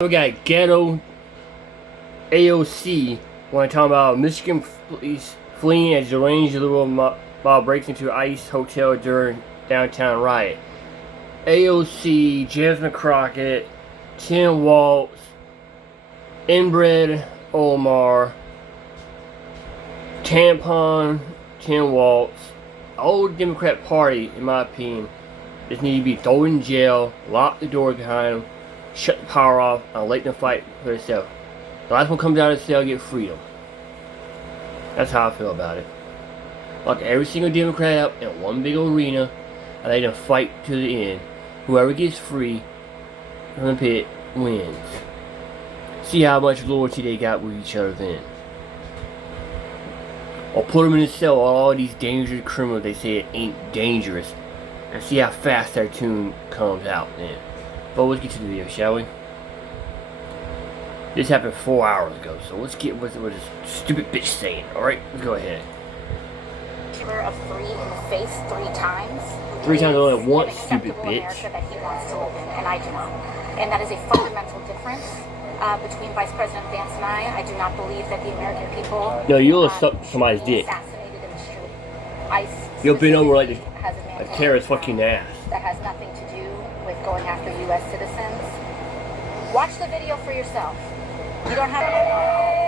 We got ghetto AOC when I talk about Michigan police fleeing as deranged liberal mob breaks into ICE hotel during downtown riot. AOC, Jasmine Crockett, Tim Walz, Inbred Omar, Tampon, Tim Walz, old Democrat Party, in my opinion, just need to be thrown in jail, lock the doors behind them, shut the power off, and let them fight for themselves. The last one comes out of the cell get freedom. That's how I feel about it. Lock every single Democrat up in one big arena and let them fight to the end. Whoever gets free from the pit wins. See how much loyalty they got with each other then. Or put them in a cell, all these dangerous criminals they say it ain't dangerous. And see how fast their tune comes out then. But let's get to the video, shall we? This happened 4 hours ago, so let's get what this stupid bitch saying. Alright, let's go ahead. Of free in the face 3 times. 3 times all at once, stupid bitch. America that he wants to live in, and I do not. And that is a fundamental difference between Vice President Vance and I. I do not believe that the American people. No, you'll suck somebody's dick. Assassinated in the street. ICE. You'll bend over like a carrot's fucking ass. That has nothing to do with going after U.S. citizens. Watch the video for yourself. You don't have.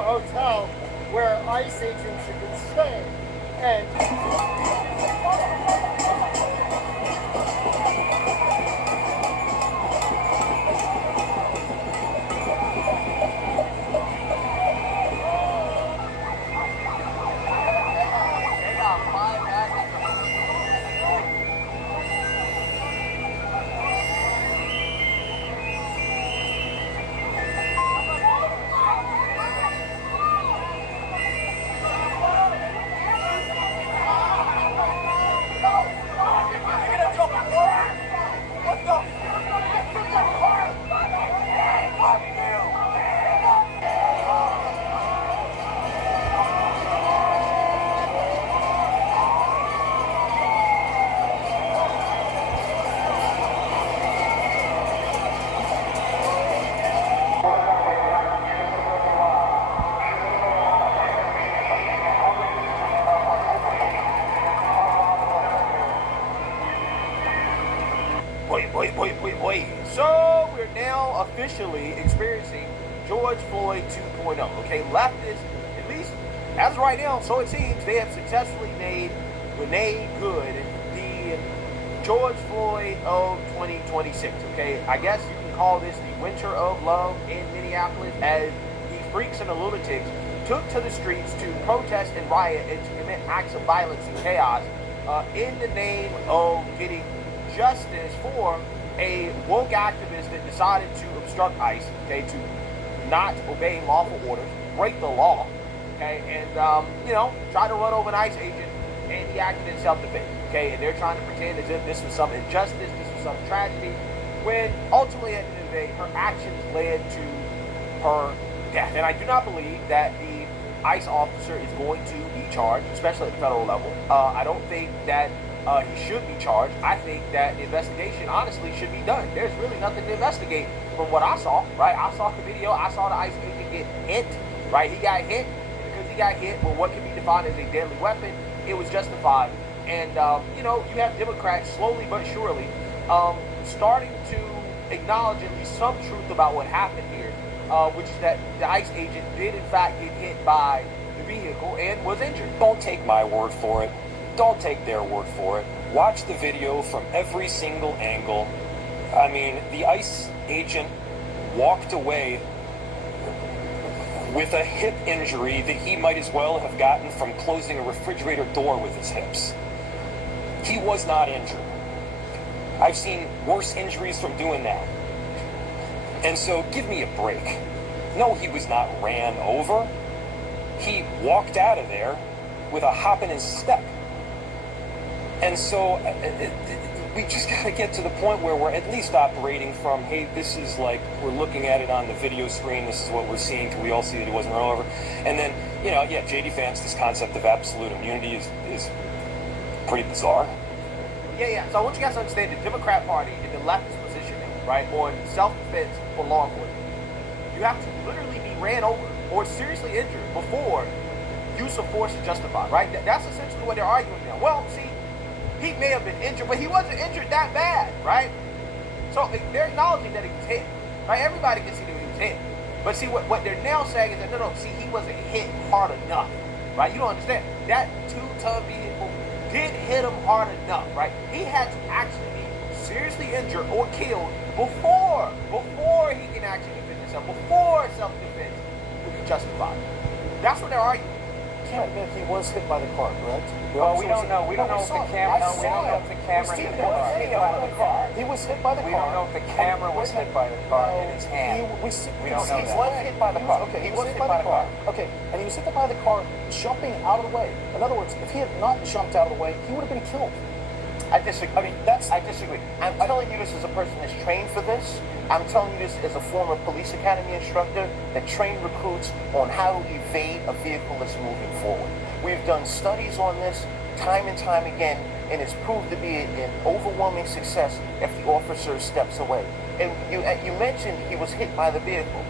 Hotel where ICE agents have been staying, and Wait. So we're now officially experiencing George Floyd 2.0. Okay, leftists, at least as of right now, so it seems, they have successfully made Renee Good the George Floyd of 2026. Okay, I guess you can call this the winter of love in Minneapolis, as the freaks and the lunatics took to the streets to protest and riot and to commit acts of violence and chaos in the name of getting justice for a woke activist that decided to obstruct ICE, okay, to not obey lawful orders, break the law, okay, and, try to run over an ICE agent, and he acted in self-defense, okay, and they're trying to pretend as if this was some injustice, this was some tragedy, when ultimately at the end of the day, her actions led to her death. And I do not believe that the ICE officer is going to be charged, especially at the federal level. I don't think that he should be charged. I think that the investigation honestly should be done. There's really nothing to investigate from what I saw, right? I saw the video. I saw the ICE agent get hit, right? He got hit. And because he got hit with what can be defined as a deadly weapon, it was justified. And, you have Democrats slowly but surely starting to acknowledge at least some truth about what happened here, which is that the ICE agent did in fact get hit by the vehicle and was injured. Don't take my word for it. Don't take their word for it. Watch the video from every single angle. I mean, the ICE agent walked away with a hip injury that he might as well have gotten from closing a refrigerator door with his hips. He was not injured. I've seen worse injuries from doing that. And so give me a break. No, he was not ran over. He walked out of there with a hop in his step. And so we just got to get to the point where we're at least operating from, hey, this is like, we're looking at it on the video screen, this is what we're seeing, can we all see that he wasn't run over? And then, you know, yeah, JD Vance, this concept of absolute immunity is pretty bizarre. Yeah. So I want you guys to understand the Democrat Party in the leftist position now, right, on self-defense for law enforcement. You have to literally be ran over or seriously injured before use of force is justified, right? That's essentially what they're arguing now. Well, see, he may have been injured, but he wasn't injured that bad, right? So they're acknowledging that he was hit, right? Everybody can see that he was hit. But see, what they're now saying is that, no, see, he wasn't hit hard enough, right? You don't understand. That 2-ton vehicle did hit him hard enough, right? He had to actually be seriously injured or killed before he can actually defend himself, before self-defense would be justified. That's what they're arguing. Can't admit he was hit by the car, correct? Well, we don't know. We don't know if the camera. We don't know if the camera hit the car. He was hit by the car. We don't know if the camera was hit by the car in his hand. We don't know He that. was hit by the car. Okay, he was hit by the car. Okay, and he was hit by the car jumping out of the way. In other words, if he had not jumped out of the way, he would have been killed. I disagree. I disagree. I'm telling you this as a person that's trained for this. I'm telling you this as a former police academy instructor that trained recruits on how to evade a vehicle that's moving forward. We've done studies on this time and time again, and it's proved to be an overwhelming success if the officer steps away. And you mentioned he was hit by the vehicle.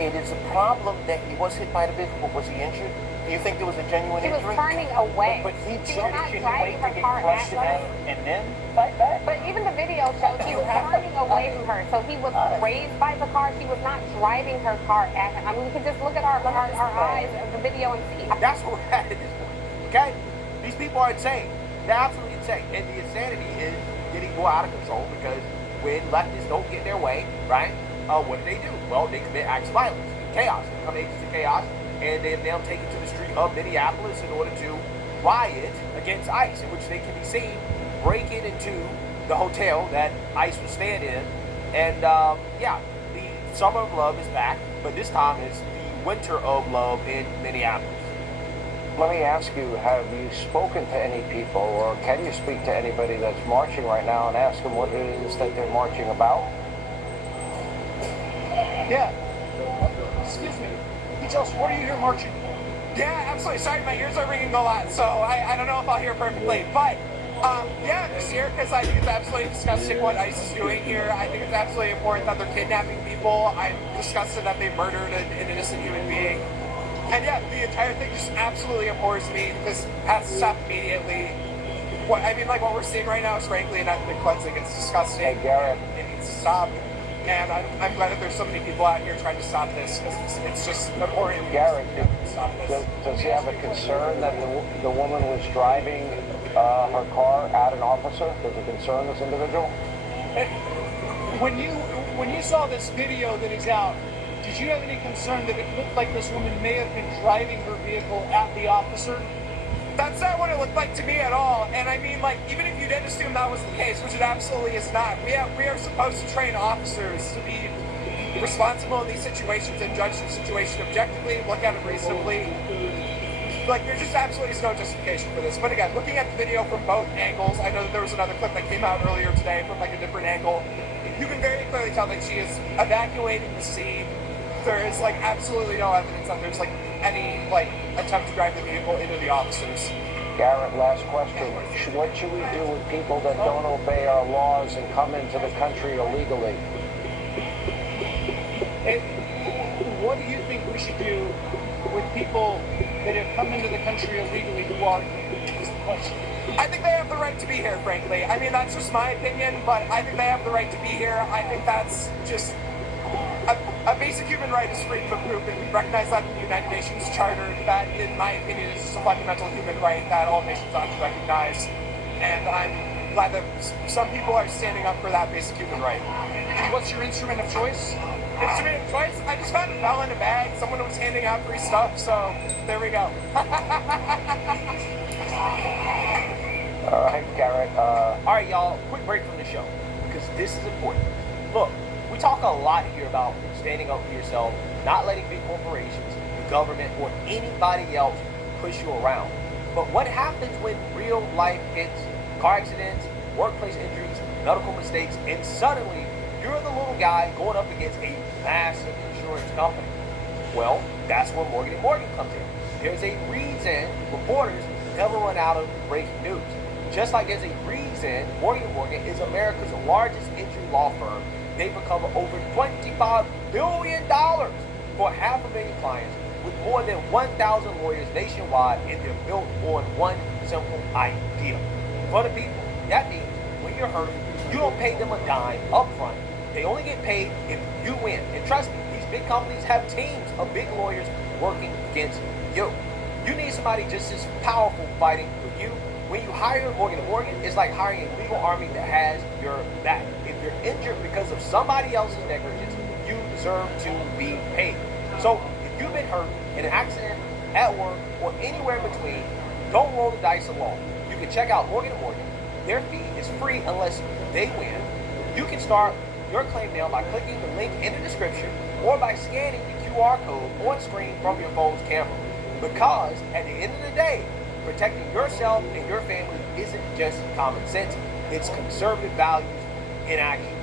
It is a problem that he was hit by the vehicle, but was he injured? Do you think there was a genuine She was injury? turning away. But he She was not Shouldn't driving wait to her get car crushed at her. and then fight back. But even the video shows he was turning away from her. So he was raised by the car. She was not driving her car at him. I mean, we can just look at our eyes of the video and see. That's where we're at this point. Okay? These people are insane. They're absolutely insane. And the insanity is getting more out of control because when leftists don't get their way, right? What do? Well, they commit acts of violence, chaos. They become agents of chaos, and they have now taken to the street of Minneapolis in order to riot against ICE, in which they can be seen breaking into the hotel that ICE was staying in. And yeah, the summer of love is back, but this time it's the winter of love in Minneapolis. Let me ask you, have you spoken to any people, or can you speak to anybody that's marching right now and ask them what it is that they're marching about? Yeah. Excuse me. Can you tell us, what are you here marching? Yeah, absolutely. Sorry, my ears are ringing a lot, so I don't know if I'll hear perfectly. But, yeah, I'm just here because I think it's absolutely disgusting what ICE is doing here. I think it's absolutely important that they're kidnapping people. I'm disgusted that they murdered an innocent human being. And yeah, the entire thing just absolutely abhors me. This has to stop immediately. What we're seeing right now is frankly an ethnic cleansing. It's disgusting. Hey, Garrett. It needs to stop. And I'm glad that there's so many people out here trying to stop this because it's just abhorrent. Garrett, Stop this. does he have a concern that the woman was driving her car at an officer? Does it concern this individual? When you saw this video that is out, did you have any concern that it looked like this woman may have been driving her vehicle at the officer? That's not what it looked like to me at all. And I mean, like, even if you did assume that was the case, which it absolutely is not, we are supposed to train officers to be responsible in these situations and judge the situation objectively, look at it reasonably. Like, there just absolutely is no justification for this. But again, looking at the video from both angles, I know that there was another clip that came out earlier today from like a different angle. You can very clearly tell that she is evacuating the scene. There is like absolutely no evidence that there's like any like attempt to drive the vehicle into the officers. Garrett, last question. What should we do with people that don't obey our laws and come into the country illegally? And what do you think we should do with people that have come into the country illegally who are here? Is the question. I think they have the right to be here, frankly. I mean, that's just my opinion, but I think they have the right to be here. I think that's just a basic human right is freedom of movement. We recognize that in the United Nations Charter. That, in my opinion, is just a fundamental human right that all nations ought to recognize. And I'm glad that some people are standing up for that basic human right. And what's your instrument of choice? Instrument of choice? I just found it fell in a bag. Someone was handing out free stuff, so there we go. All right, Garrett. All right, y'all, quick break from the show because this is important. Look, we talk a lot here about standing up for yourself, not letting big corporations, the government, or anybody else push you around. But what happens when real life hits, car accidents, workplace injuries, medical mistakes, and suddenly you're the little guy going up against a massive insurance company. Well, that's where Morgan & Morgan comes in. There's a reason reporters never run out of breaking news. Just like there's a reason Morgan & Morgan is America's largest injury law firm. They've recovered over $25 billion for 500,000 clients with more than 1,000 lawyers nationwide, and they're built on one simple idea. For the people, that means when you're hurt, you don't pay them a dime up front. They only get paid if you win. And trust me, these big companies have teams of big lawyers working against you. You need somebody just as powerful fighting for you. When you hire Morgan & Morgan, it's like hiring a legal army that has your back. If you're injured because of somebody else's negligence, you deserve to be paid. So if you've been hurt in an accident, at work, or anywhere in between, don't roll the dice alone. You can check out Morgan & Morgan. Their fee is free unless they win. You can start your claim now by clicking the link in the description or by scanning the QR code on screen from your phone's camera. Because at the end of the day, protecting yourself and your family isn't just common sense, it's conservative values in action.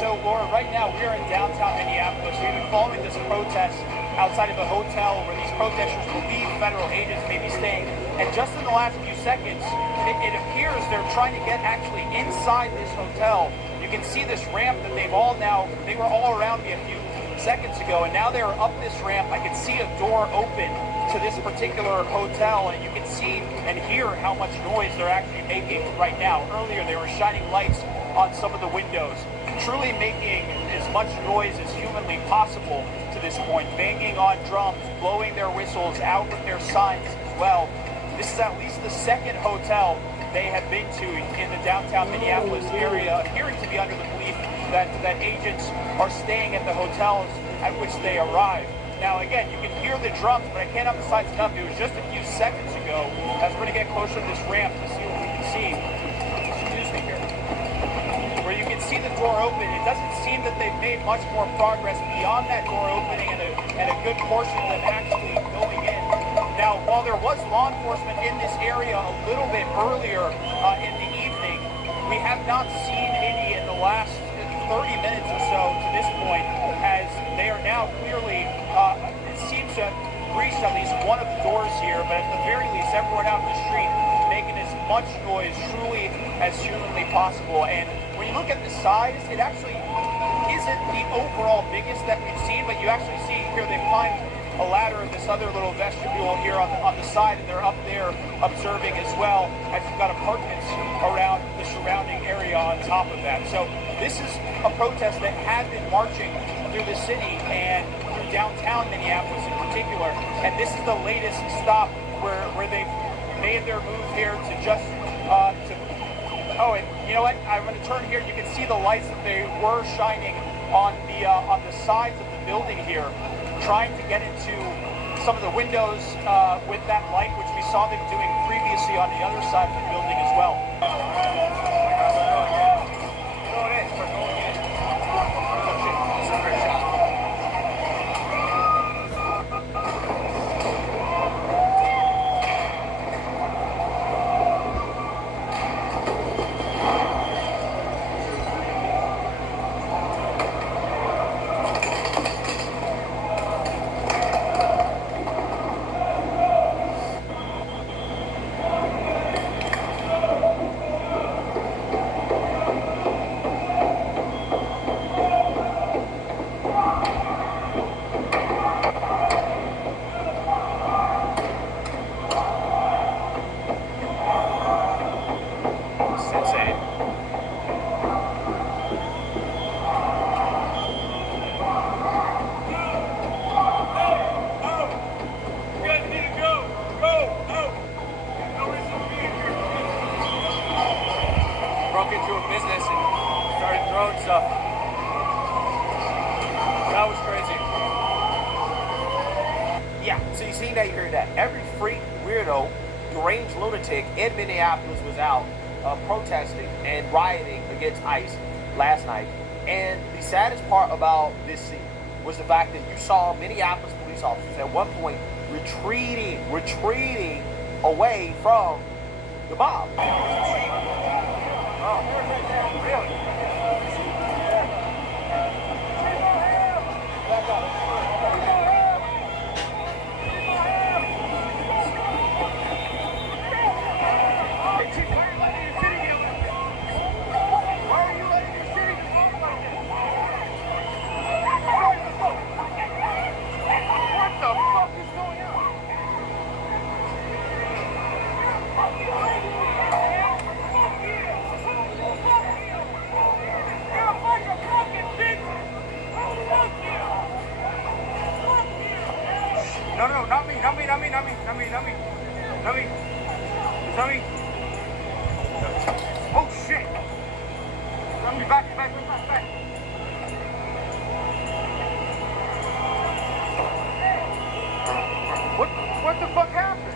So, Laura, right now we are in downtown Minneapolis. We've been following this protest outside of a hotel where these protesters believe federal agents may be staying. And just in the last few seconds, it appears they're trying to get actually inside this hotel. You can see this ramp that they were all around me a few seconds ago, and now they're up this ramp. I can see a door open to this particular hotel, and you can see and hear how much noise they're actually making right now. Earlier, they were shining lights on some of the windows, truly making as much noise as humanly possible to this point, banging on drums, blowing their whistles, out with their signs as well. This is at least the second hotel they have been to in the downtown Minneapolis area, appearing to be under the belief that agents are staying at the hotels at which they arrive. Now, again, you can hear the drums, but I can't emphasize enough, it was just a few seconds ago, as we're going to get closer to this ramp to see what we can see. Excuse me here. Where you can see the door open. It doesn't seem that they've made much more progress beyond that door opening and a good portion of them actually going in. Now, while there was law enforcement in this area a little bit earlier in the evening, we have not seen any in the last 30 minutes or so to this point, as they are now clearly, it seems to have reached at least one of the doors here, but at the very least, everyone out in the street making as much noise truly as humanly possible. And when you look at the size, it actually isn't the overall biggest that we've seen, but you actually see here they climbed a ladder in this other little vestibule here on the side, and they're up there observing as well, as you've got apartments around the surrounding area on top of that. So this is a protest that had been marching through the city and through downtown Minneapolis in particular, and this is the latest stop where they've made their move here to just oh, and you know what, I'm going to turn here. You can see the lights that they were shining on the sides of the building here, trying to get into some of the windows with that light, which we saw them doing previously on the other side of the building as well. Into a business and started throwing stuff. That was crazy. Yeah, so you see that, you heard that. Every freak, weirdo, deranged lunatic in Minneapolis was out protesting and rioting against ICE last night. And the saddest part about this scene was the fact that you saw Minneapolis police officers at one point retreating away from the mob. No, not me. Oh shit! Let me back. What the fuck happened?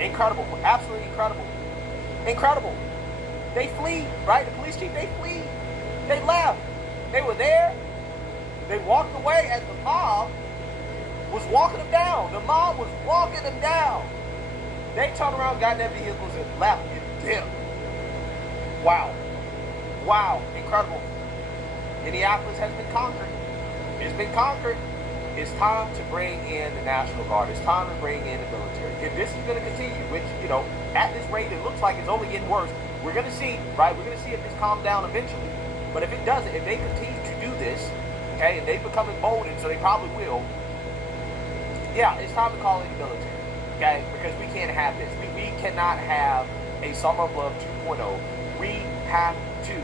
Incredible, absolutely incredible. They flee, right? The police chief, they flee. They left. They were there. They walked away as the mob was walking them down. The mob was walking them down. They turned around, got in their vehicles, and left and dipped. Wow, incredible. Minneapolis has been conquered. It's been conquered. It's time to bring in the National Guard. It's time to bring in the military. If this is going to continue, which, at this rate, it looks like it's only getting worse. We're going to see, right? We're going to see if this calms down eventually. But if it doesn't, if they continue to do this, okay, and they become emboldened, so they probably will, yeah, it's time to call in the military, okay? Because we can't have this. We cannot have a Summer of Love 2.0. We have to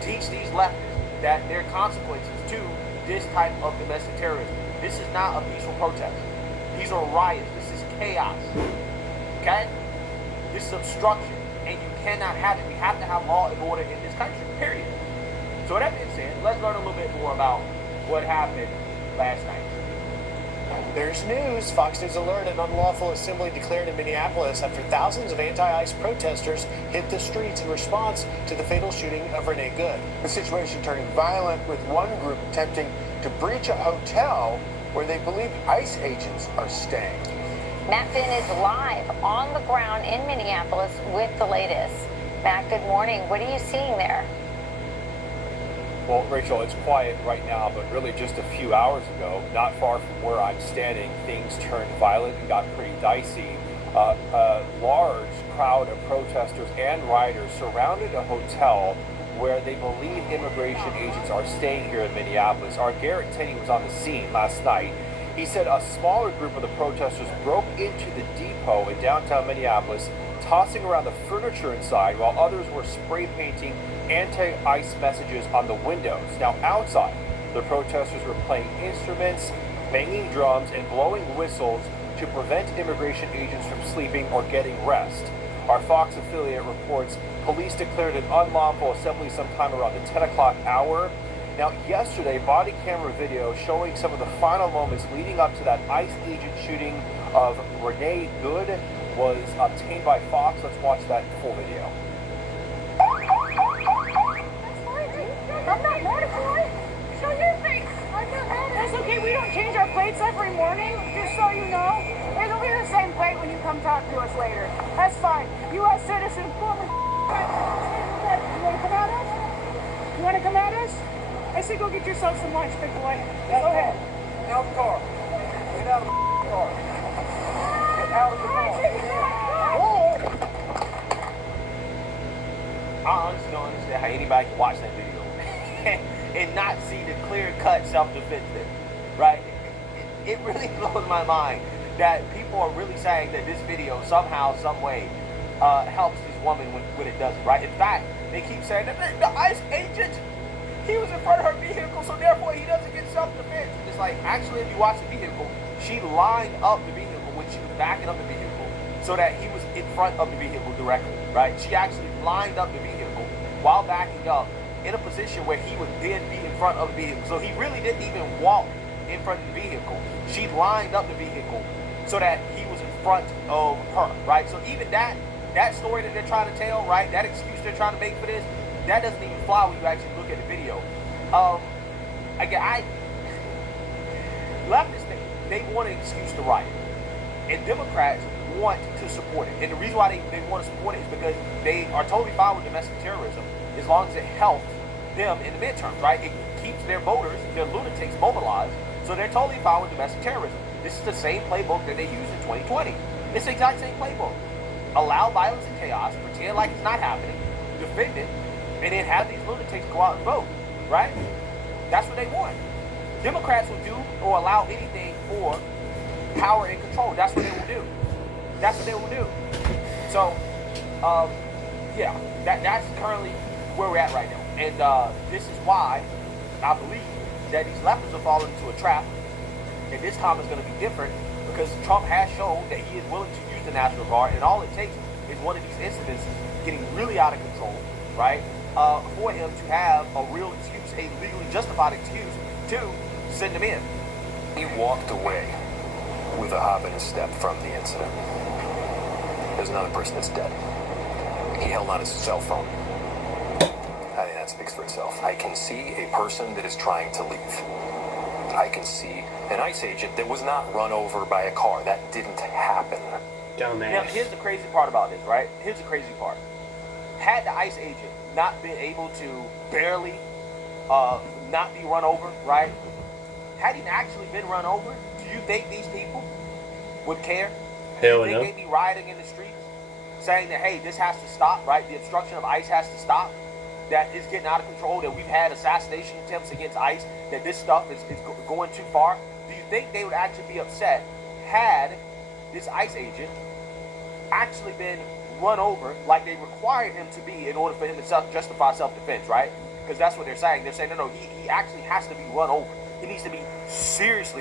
teach these leftists that there are consequences to this type of domestic terrorism. This is not a peaceful protest. These are riots. This is chaos. Okay? This is obstruction. And you cannot have it. We have to have law and order in this country. Period. So with that being said, let's learn a little bit more about what happened last night. There's news. Fox News Alert: an unlawful assembly declared in Minneapolis after thousands of anti-ICE protesters hit the streets in response to the fatal shooting of Renee Good. The situation turning violent, with one group attempting to breach a hotel where they believe ICE agents are staying. Matt Finn is live on the ground in Minneapolis with the latest. Matt, good morning. What are you seeing there? Well, Rachel, it's quiet right now, but really just a few hours ago, not far from where I'm standing, things turned violent and got pretty dicey. A large crowd of protesters and rioters surrounded a hotel where they believe immigration agents are staying here in Minneapolis. Our Garrett Tenney was on the scene last night. He said a smaller group of the protesters broke into the depot in downtown Minneapolis, tossing around the furniture inside, while others were spray painting anti-ICE messages on the windows. Now outside, the protesters were playing instruments, banging drums, and blowing whistles to prevent immigration agents from sleeping or getting rest. Our Fox affiliate reports police declared an unlawful assembly sometime around the 10 o'clock hour. Now, yesterday, body camera video showing some of the final moments leading up to that ICE agent shooting of Renee Good was obtained by Fox. Let's watch that full video. I'm not mortified. Show your face. That's okay. We don't change our plates every morning, just so you know. It'll be the same plate when you come talk to us later. That's fine. U.S. citizen, former. You want to come at us? You want to come at us? I say go get yourself some lunch, big boy. Go ahead. Get out of the car. Get out of the car. Get out of the car. I honestly don't understand how anybody can watch that video and not see the clear-cut self-defense there, right? It really blows my mind that people are really saying that this video somehow, some way, helps this woman when it doesn't, right? In fact, they keep saying that the ICE agent, he was in front of her vehicle, so therefore he doesn't get self-defense. It's like, actually, if you watch the vehicle, she lined up the vehicle when she was backing up the vehicle so that he was in front of the vehicle directly, right? She actually lined up the vehicle while backing up in a position where he would then be in front of the vehicle. So he really didn't even walk in front of the vehicle. She lined up the vehicle so that he was in front of her, right? So even that story that they're trying to tell, right, that excuse they're trying to make for this, that doesn't even fly when you actually look at the video. Again, leftists, they want an excuse to riot. And Democrats want to support it. And the reason why they want to support it is because they are totally fine with domestic terrorism as long as it helps them in the midterms, right? It keeps their voters, their lunatics, mobilized, so they're totally fine with domestic terrorism. This is the same playbook that they used in 2020. It's the exact same playbook. Allow violence and chaos, pretend like it's not happening, defend it, and then have these lunatics go out and vote, right? That's what they want. Democrats will do or allow anything for power and control. That's what they will do. That's what they will do. So, yeah, that's currently where we're at right now. And this is why I believe that these leftists have fallen into a trap. And this time is going to be different because Trump has shown that he is willing to use the National Guard. And all it takes is one of these incidents getting really out of control, right? For him to have a real excuse, a legally justified excuse to send them in. He walked away with a hop and a step from the incident. There's another person that's dead. He held on his cell phone. I think that speaks for itself. I can see a person that is trying to leave. I can see an ICE agent that was not run over by a car. That didn't happen. Dumbass. Now, here's the crazy part about this, right? Here's the crazy part. Had the ICE agent not been able to barely not be run over, right? Had he actually been run over, do you think these people would care? Hell do you think they'd be rioting in the streets saying that, hey, this has to stop, right? The obstruction of ICE has to stop. That is getting out of control, that we've had assassination attempts against ICE, that this stuff is going too far. Do you think they would actually be upset had this ICE agent actually been run over like they required him to be in order for him to justify self-defense, right? Because that's what they're saying. They're saying, no, he actually has to be run over. He needs to be seriously